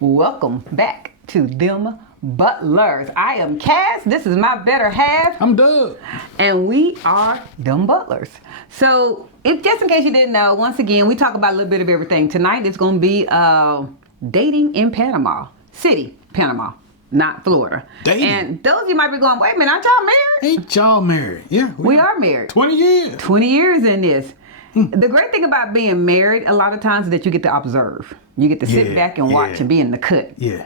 Welcome back to DemButlers. I am Cass. This is my better half. I'm Doug. And we are DemButlers. So, if just in case you didn't know, once again, we talk about a little bit of everything. Tonight it's going to be dating in Panama City, Panama, not Florida. Dating. And those of you might be going, wait a minute, aren't y'all married? Ain't y'all married? Yeah, We are married. 20 years. 20 years in this. The great thing about being married a lot of times is that you get to observe. You get to sit back and watch and be in the cut. Yeah,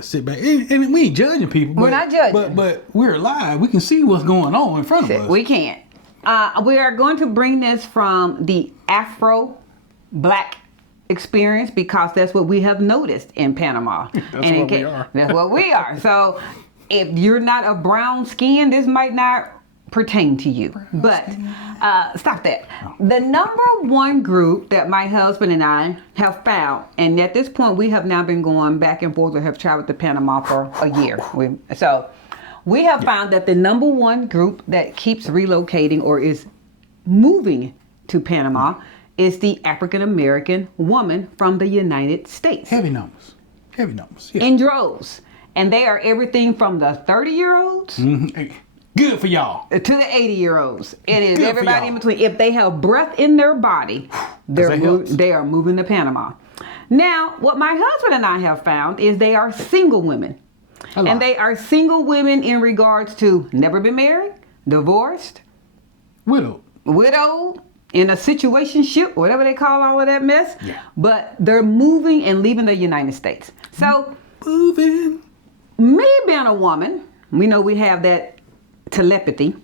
sit back. And we ain't judging people. We're not judging. But we're alive. We can see what's going on in front of us. We can't. We are going to bring this from the Afro-Black experience because that's what we have noticed in Panama. We are. That's what we are. So if you're not a brown skin, this might not pertain to you. But stop that. The number one group that my husband and I have found, and at this point we have now been going back and forth or have traveled to Panama for a year. We have found that the number one group that keeps relocating or is moving to Panama is the African American woman from the United States. Heavy numbers. Yeah. In droves. And they are everything from the 30-year-olds Hey, good for y'all. to the 80-year-olds. It is Good for everybody y'all. in between. If they have breath in their body, that helps. they are moving to Panama. Now, what my husband and I have found is they are single women. And they are single women in regards to never been married, divorced, Widowed. in a situationship, whatever they call all of that mess. Yeah. But they're moving and leaving the United States. So, Moving. me being a woman, we know we have that telepathy.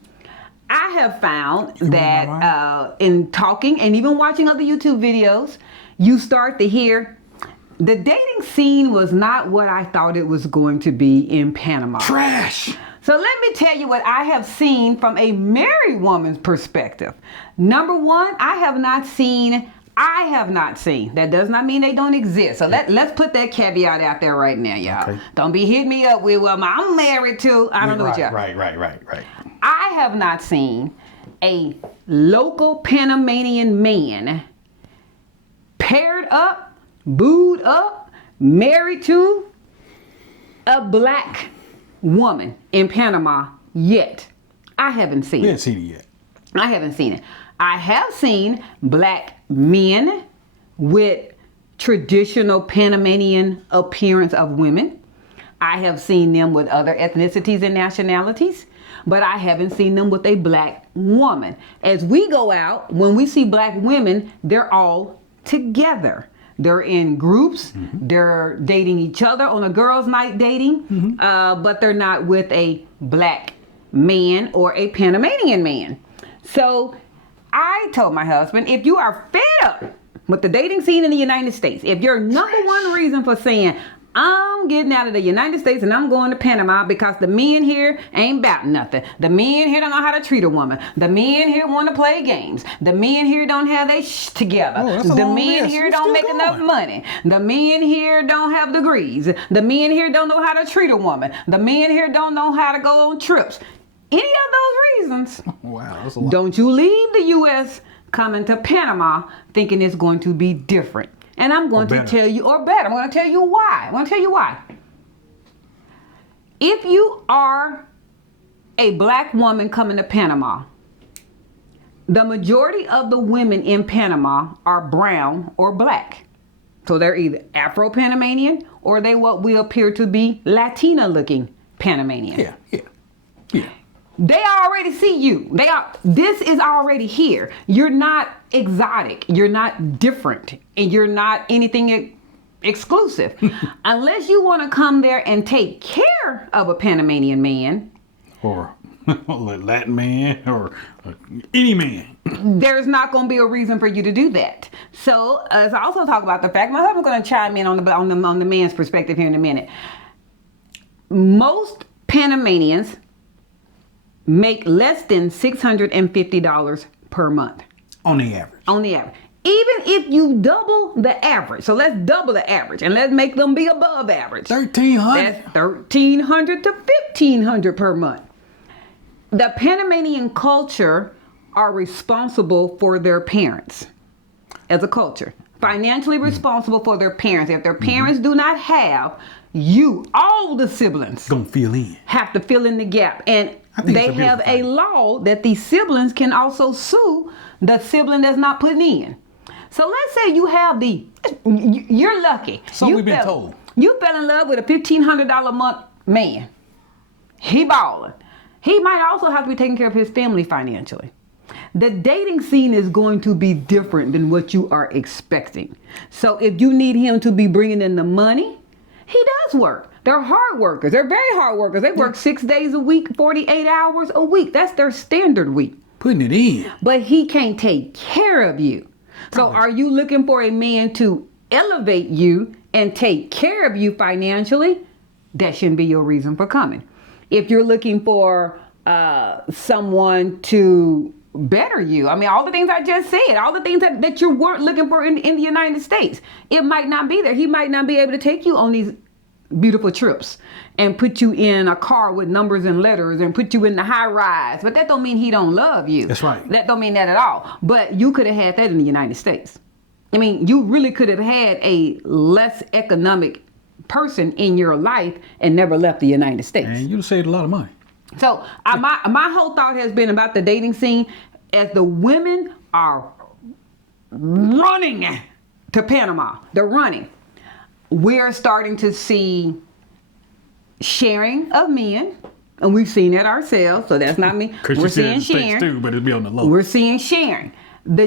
I have found that in talking and even watching other YouTube videos, you start to hear the dating scene was not what I thought it was going to be in Panama. Trash. So let me tell you what I have seen from a married woman's perspective. Number one, I have not seen. That does not mean they don't exist. So let's put that caveat out there right now, y'all. Okay. Don't be hitting me up with, well, I'm married too. I don't know what y'all. Right. I have not seen a local Panamanian man paired up, booed up, married to a black woman in Panama yet. I haven't seen We it. haven't seen it yet. I haven't seen it. I have seen black men with traditional Panamanian appearance of women. I have seen them with other ethnicities and nationalities, but I haven't seen them with a black woman. As we go out, when we see black women, they're all together. They're in groups. They're dating each other on a girls' night dating, but they're not with a black man or a Panamanian man. So I told my husband, if you are fed up with the dating scene in the United States, if your number one reason for saying, I'm getting out of the United States and I'm going to Panama because the men here ain't about nothing. The men here don't know how to treat a woman. The men here want to play games. The men here don't have their together. Oh, that's a the long men list. here We're don't still make enough going. money. The men here don't have degrees. The men here don't know how to treat a woman. The men here don't know how to go on trips. Any of those reasons, Wow, that's a lot. don't you leave the U.S. coming to Panama thinking it's going to be different. And I'm going to tell you, or better, I'm going to tell you why. If you are a black woman coming to Panama, the majority of the women in Panama are brown or black. So they're either Afro-Panamanian or they what we appear to be Latina-looking Panamanian. Yeah. They already see you. This is already here. You're not exotic. You're not different. And you're not anything exclusive. Unless you want to come there and take care of a Panamanian man. Or a Latin man or any man. There's not going to be a reason for you to do that. So let's also talk about the fact, my husband's going to chime in on the man's perspective here in a minute. Most Panamanians make less than $650 per month. On the average. Even if you double the average, so let's double the average and let's make them be above average. 1,300. That's $1,300 to $1,500 per month. The Panamanian culture are responsible for their parents as a culture. financially responsible for their parents. If their parents do not have, all the siblings, Gonna fill in. have to fill in the gap. And I think they it's a have beautiful a thing. law that these siblings can also sue the sibling that's not putting in. So let's say you have you're lucky. So You we've been fell- told. You fell in love with a $1,500 a month man. He balling. He might also have to be taking care of his family financially. The dating scene is going to be different than what you are expecting. So if you need him to be bringing in the money, he does work. They're hard workers. They're very hard workers. They work 6 days a week, 48 hours a week. That's their standard week. Putting it in. But he can't take care of you. So are you looking for a man to elevate you and take care of you financially? That shouldn't be your reason for coming. If you're looking for someone to better you, I mean, all the things I just said, all the things that you weren't looking for in the United States, it might not be there. He might not be able to take you on these beautiful trips and put you in a car with numbers and letters and put you in the high rise. But that don't mean he don't love you. That's right. That don't mean that at all. But you could have had that in the United States. I mean, you really could have had a less economic person in your life and never left the United States. And you'd have saved a lot of money. So my whole thought has been about the dating scene as the women are running to Panama. They're running. We're starting to see sharing of men, and we've seen it ourselves. So that's not me. We're seeing sharing too, but it'll be on the low. We're seeing sharing. The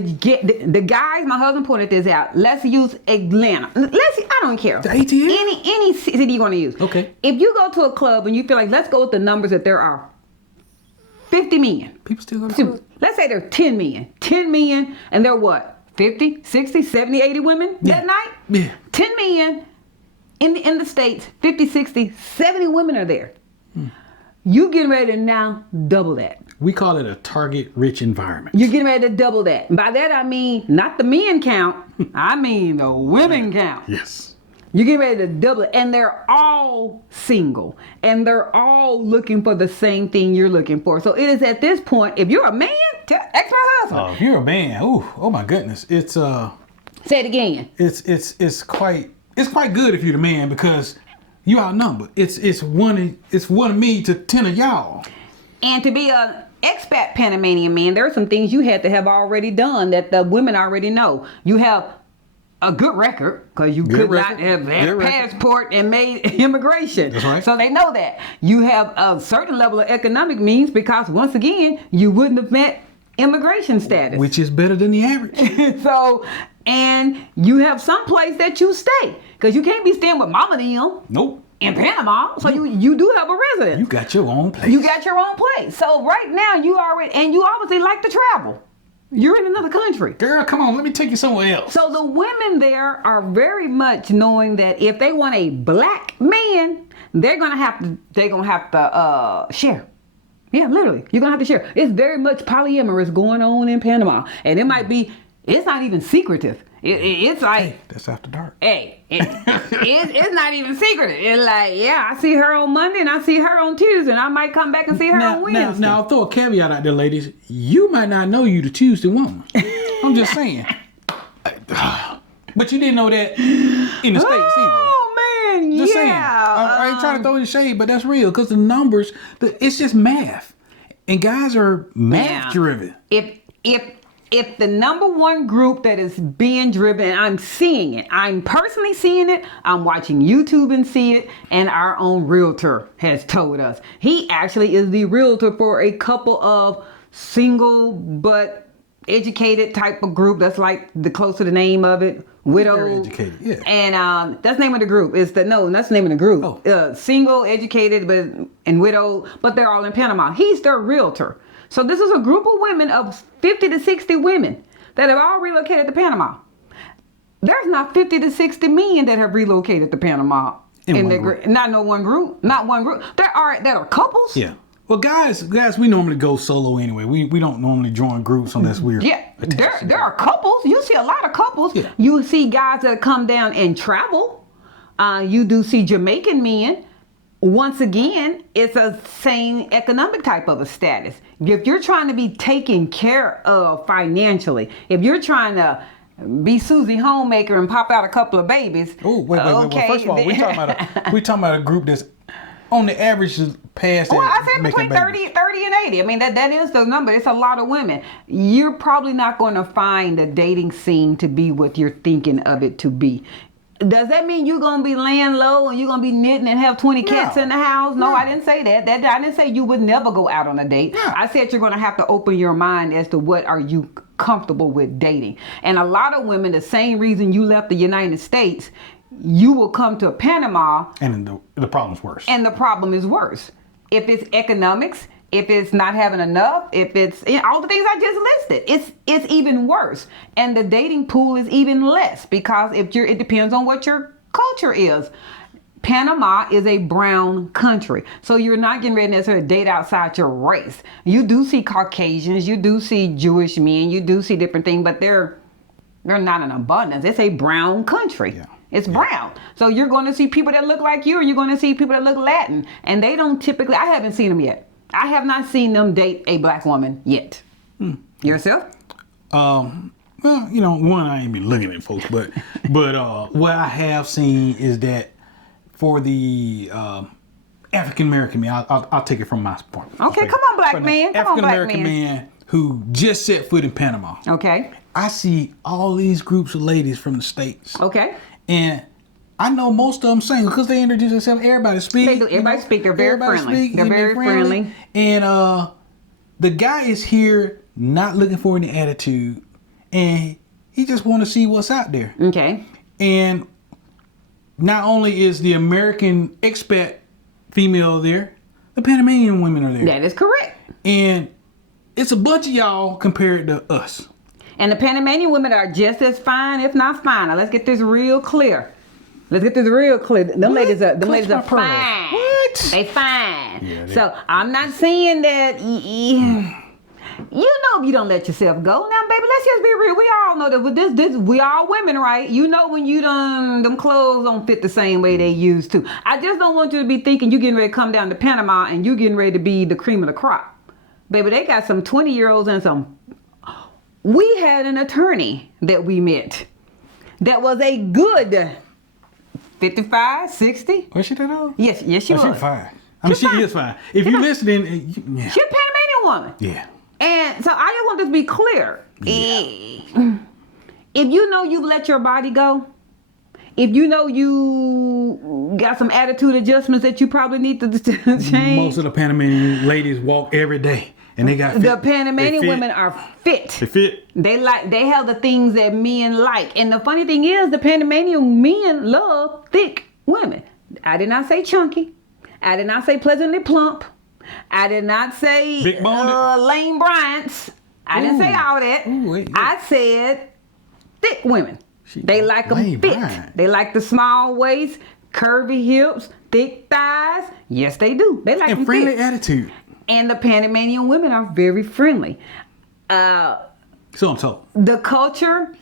guys, my husband pointed this out. Let's use Atlanta. I don't care. The ATL? Any city you want to use. Okay. If you go to a club and you feel like, let's go with the numbers that there are 50 men. People still go to clubs. Let's say there are 10 men. 10 men, and there are what? 50, 60, 70, 80 women that night? Yeah. 10 men in the States, 50, 60, 70 women are there. You getting ready to now double that. We call it a target-rich environment. You're getting ready to double that. By that I mean not the men count, I mean the women count. Yes. You're getting ready to double it. And they're all single. And they're all looking for the same thing you're looking for. So it is at this point, if you're a man, ask my husband. If you're a man, oh my goodness, it's Say it again. it's quite good if you're the man because you outnumbered. It's one of me to 10 of y'all. And to be an expat Panamanian man, there are some things you had to have already done that the women already know. You have a good record because you could not have had a passport and made immigration. That's right. So they know that. You have a certain level of economic means because once again, you wouldn't have met immigration status. Which is better than the average. So, and you have some place that you stay because you can't be staying with mama them Nope. in Panama. So you do have a residence. You got your own place. You got your own place. So right now you obviously like to travel. You're in another country. Girl, come on, let me take you somewhere else. So the women there are very much knowing that if they want a black man, they're gonna have to share. Yeah, literally. You're gonna have to share. It's very much polyamorous going on in Panama. And it's not even secretive. It's like, Hey, that's after dark. hey, it's not even secretive. It's like, yeah, I see her on Monday and I see her on Tuesday and I might come back and see her on Wednesday. Now, I'll throw a caveat out there, ladies. You might not know you the Tuesday woman. I'm just saying. But you didn't know that in the States either. Oh, man, Just yeah. saying. I ain't trying to throw any shade, but that's real because the numbers, it's just math. And guys are math driven. If the number one group that is being driven, I'm seeing it. I'm personally seeing it. I'm watching YouTube and see it. And our own realtor has told us. He actually is the realtor for a couple of single but educated type of group. That's like the close to the name of it. Widow. Very educated, yeah. And that's the name of the group. That's the name of the group. Oh. Single, educated, and widow, but they're all in Panama. He's their realtor. So this is a group of women of 50 to 60 women that have all relocated to Panama. There's not 50 to 60 men that have relocated to Panama. In one group. Not one group. There are couples. Yeah. Well, guys, we normally go solo anyway. We don't normally join groups unless we're Yeah, there are couples. You see a lot of couples. Yeah. You see guys that come down and travel. You do see Jamaican men. Once again, it's a same economic type of a status. If you're trying to be taken care of financially, if you're trying to be Susie Homemaker and pop out a couple of babies. Oh, wait. Well, first of all, we talking about a group that's on the average is past that. Well, I said making between babies. 30 and 80. I mean, that is the number. It's a lot of women. You're probably not going to find the dating scene to be what you're thinking of it to be. Does that mean you're going to be laying low and you're going to be knitting and have 20 cats in the house? No, I didn't say that. I didn't say you would never go out on a date. Yeah. I said you're going to have to open your mind as to what are you comfortable with dating. And a lot of women, the same reason you left the United States, you will come to Panama. And the problem's worse. And the problem is worse. If it's economics, if it's not having enough, if it's all the things I just listed, it's even worse. And the dating pool is even less because it depends on what your culture is. Panama is a brown country, so you're not getting ready to necessarily date outside your race. You do see Caucasians, you do see Jewish men, you do see different things, but they're not in abundance. It's a brown country. Yeah. It's brown. So you're going to see people that look like you, or you're going to see people that look Latin, and they don't typically. I haven't seen them yet. I have not seen them date a black woman yet. Yourself? Well, one, I ain't been looking at folks, but what I have seen is that for the African American man, I'll take it from my point. Okay, come on, black man. Come on, African black American man. man who just set foot in Panama. Okay. I see all these groups of ladies from the States. Okay. And I know most of them single because they introduce themselves. Everybody speaks. They do. Everybody speak. They're very friendly. They're and very friendly. And the guy is here not looking for any attitude, and he just want to see what's out there. Okay. And not only is the American expat female there, the Panamanian women are there. That is correct. And it's a bunch of y'all compared to us. And the Panamanian women are just as fine, if not finer. Let's get this real clear. Them ladies are fine. What? They fine. Yeah, so I'm not saying that. If you don't let yourself go. Now, baby, let's just be real. We all know that with this, we all women, right? You know when you them clothes don't fit the same way they used to. I just don't want you to be thinking you getting ready to come down to Panama and you getting ready to be the cream of the crop. Baby, they got some 20-year-olds and some. We had an attorney that we met that was a good 55, 60. Was she that old? Yes, she was. She's fine. I mean, she is fine. If you're listening, yeah. She's a Panamanian woman. Yeah. And so I just want this to be clear. Yeah. If you know you've let your body go, if you know you got some attitude adjustments that you probably need to change. Most of the Panamanian ladies walk every day. And they got fit. The Panamanian women are fit. They fit. They have the things that men like. And the funny thing is, the Panamanian men love thick women. I did not say chunky. I did not say pleasantly plump. I did not say Lane Bryant's. I didn't say all that. Wait. I said thick women. They like them Lane fit. Bryant. They like the small waist, curvy hips, thick thighs. Yes, they do. They like them and friendly thick. attitude. And the Panamanian women are very friendly. So I'm told. The culture,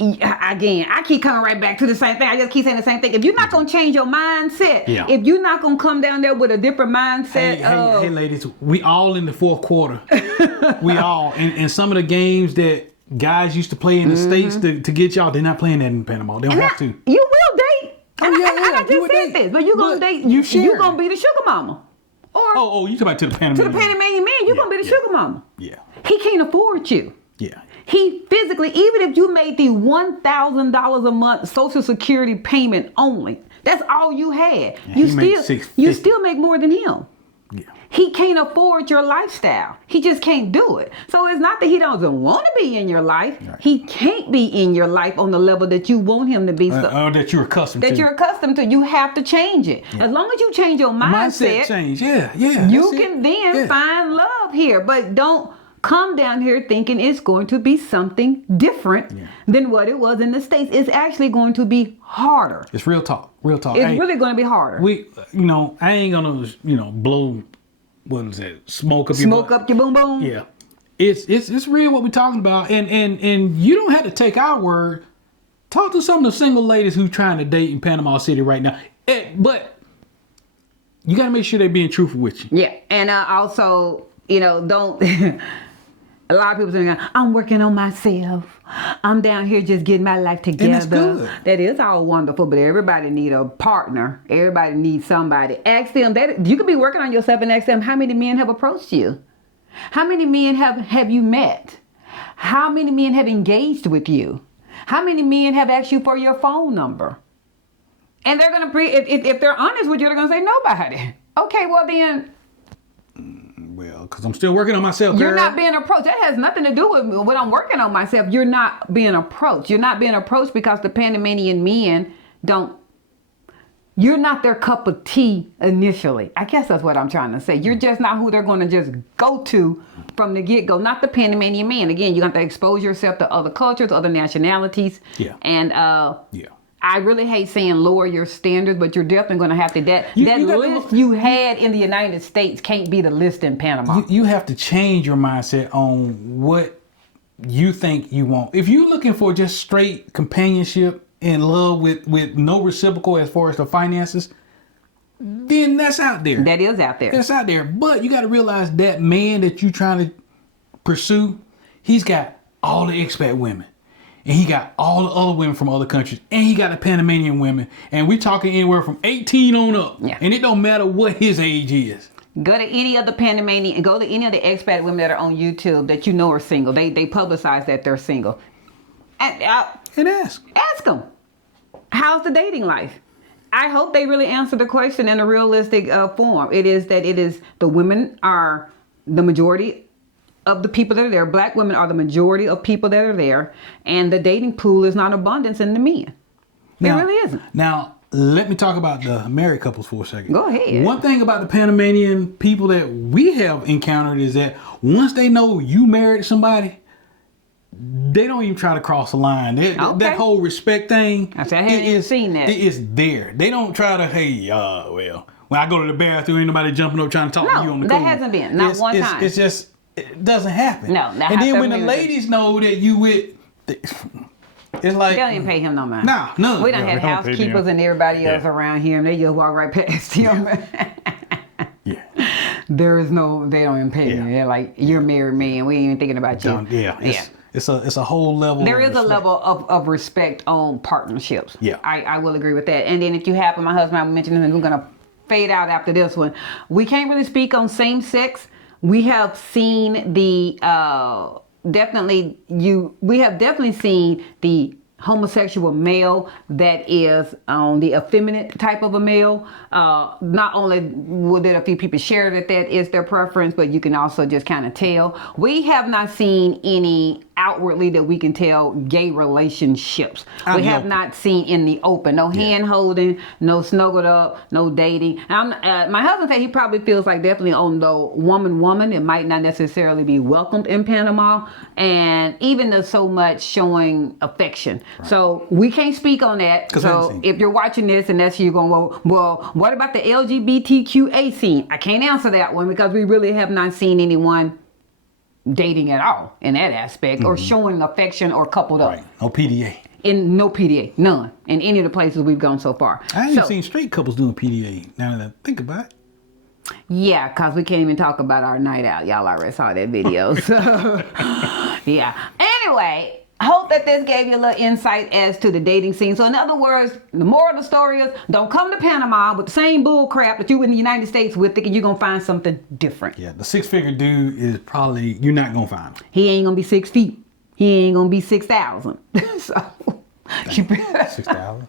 again, I keep coming right back to the same thing. I just keep saying the same thing. If you're not going to change your mindset, if you're not going to come down there with a different mindset. Hey, ladies, we all in the fourth quarter. We all. And some of the games that guys used to play in the States to get y'all, they're not playing that in Panama. They don't have to. You will date. I just date. said this. But you're going to date. You're going to be the sugar mama. Or you talking about to the Panamanian? To the Panamanian man, you're going to be the sugar mama. Yeah. He can't afford you. Yeah. He physically, even if you made the $1,000 a month Social Security payment only, that's all you had. Yeah, you still make more than him. Yeah. He can't afford your lifestyle. He just can't do it. So it's not that he doesn't want to be in your life. Right. He can't be in your life on the level that you want him to be. Or that you're accustomed to. That you're accustomed to. You have to change it. Yeah. As long as you change your mindset change. Yeah. You can then find love here. But don't come down here thinking it's going to be something different than what it was in the States. It's actually going to be harder. It's real talk. It's really going to be harder. I ain't gonna, blow. What is that? Smoke up your boom boom. Yeah, it's real what we're talking about, and you don't have to take our word. Talk to some of the single ladies who trying to date in Panama City right now, but you got to make sure they're being truthful with you. Yeah, and also don't. A lot of people saying, I'm working on myself. I'm down here just getting my life together. And that's good. That is all wonderful, but everybody need a partner. Everybody needs somebody. Ask them that you could be working on yourself and ask them how many men have approached you. How many men have you met? How many men have engaged with you? How many men have asked you for your phone number? And they're gonna if they're honest with you, they're gonna say nobody. Okay, well then. Well, because I'm still working on myself, girl. You're not being approached. That has nothing to do with what I'm working on myself. You're not being approached. You're not being approached because the Panamanian men don't. You're not their cup of tea initially. I guess that's what I'm trying to say. You're just not who they're going to just go to from the get-go. Not the Panamanian man. Again, you have to expose yourself to other cultures, other nationalities. Yeah. And yeah. I really hate saying lower your standards, but you're definitely going to have to. That list you had in the United States can't be the list in Panama. You have to change your mindset on what you think you want. If you're looking for just straight companionship and love with no reciprocal as far as the finances, then that's out there. That is out there. That's out there. But you got to realize that man that you're trying to pursue, he's got all the expat women. And he got all the other women from other countries. And he got the Panamanian women. And we're talking anywhere from 18 on up. Yeah. And it don't matter what his age is. Go to any of the Panamanian and go to any of the expat women that are on YouTube that you know are single. They publicize that they're single. And ask. Ask them, how's the dating life? I hope they really answer the question in a realistic form. It is the women are the majority of the people that are there. Black women are the majority of people that are there, and the dating pool is not abundance in the men. It really isn't. Now, let me talk about the married couples for a second. Go ahead. One thing about the Panamanian people that we have encountered is that once they know you married somebody, they don't even try to cross the line. That whole respect thing. I haven't even seen that. It is there. They don't try to, well, when I go to the bathroom, ain't nobody jumping up trying to talk to you on the that cool. hasn't been. Not one time. It's just, it doesn't happen. No, and then when the ladies know that you with, it's like, they don't even pay him no mind. Nah, none. We done had housekeepers and everybody else around here, and they just walk right past him. Yeah. There is no, they don't even pay me. They're like, you're a married man. We ain't even thinking about you. It's a whole level. There is a level of respect on partnerships. Yeah. I will agree with that. And then if you happen, my husband, I mentioned him, and we're gonna fade out after this one. We can't really speak on same sex. We have seen we have definitely seen the homosexual male that is on the effeminate type of a male. Not only will there a few people share that is their preference, but you can also just kind of tell. We have not seen any outwardly that we can tell gay relationships. We have not seen in the open. No hand holding, no snuggled up, no dating. My husband said he probably feels like definitely on the woman, it might not necessarily be welcomed in Panama, and even the so much showing affection. Right. So we can't speak on that. So if you're watching this and that's you going, well, what about the LGBTQA scene? I can't answer that one because we really have not seen anyone dating at all in that aspect, or showing affection or coupled up. Right. No PDA. No PDA, none in any of the places we've gone so far. I ain't seen straight couples doing PDA. Now that I think about it. Yeah, because we can't even talk about our night out. Y'all already saw that video. So, yeah. Anyway, I hope that this gave you a little insight as to the dating scene. So in other words, the moral of the story is don't come to Panama with the same bull crap that you in the United States with, thinking you're going to find something different. Yeah, the 6-figure dude is probably, you're not going to find him. He ain't going to be 6 feet. He ain't going to be 6,000. So, you better. 6,000?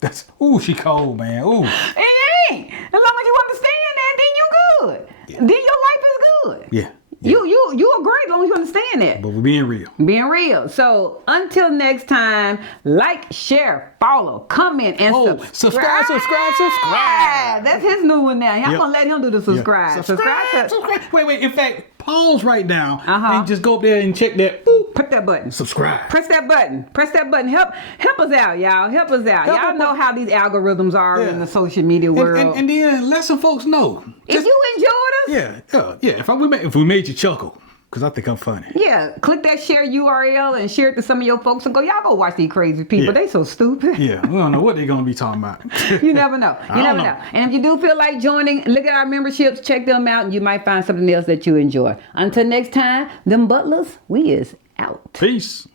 That's, she cold, man. Ooh. It ain't. As long as you understand that, then you good. Yeah. Then your life is good. Yeah. You are great as long as you understand that. But we're being real. Being real. So until next time, like, share, follow, comment, and subscribe. Subscribe. That's his new one now. I'm gonna let him do the subscribe. Yep. Subscribe. Wait. In fact, pause right now and just go up there and check that. Put that button. Subscribe. Press that button. Help us out, y'all. Help us out. Y'all know how these algorithms are in the social media world. And then let some folks know. If you enjoyed us. Yeah. If we made you chuckle. because I think I'm funny. Yeah, click that share URL and share it to some of your folks and go, y'all go watch these crazy people. Yeah. They so stupid. Yeah, we don't know what they're going to be talking about. You never know. You never know. And if you do feel like joining, look at our memberships, check them out, and you might find something else that you enjoy. Until next time, them butlers, we is out. Peace.